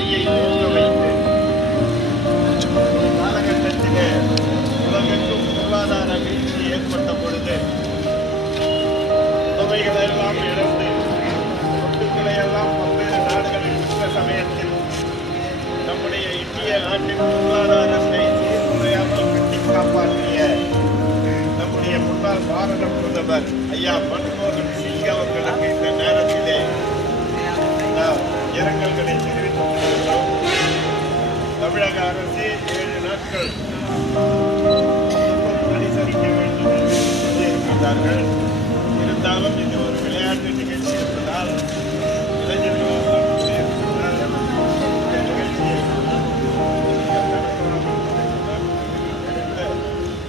கையை தோன்ற வைத்து காலகட்டத்திலே உலகெங்கும் பொருளாதார வீழ்ச்சி ஏற்பட்ட பொழுது உதவிகளை எல்லாம் இழந்து சொத்துக்களை எல்லாம் பல்வேறு நாடுகளில் விற்ற சமயத்தில் நம்முடைய இந்திய நாட்டின் பொருளாதாரத்தை சீர்குலையாமல் கட்டி காப்பாற்றிய நம்முடைய முன்னாள் பாரத பிரதமர் ஐயா மன்மோகன் சிங் அவர்களுக்கு இந்த நேரத்திலே நாம் இரங்கல்களை தெரிவித்துக் கொள்கிறோம். தமிழக அரசு 7 நாட்கள் அனுசரிக்க வேண்டும் என்று சொல்லியிருக்கிறார்கள்.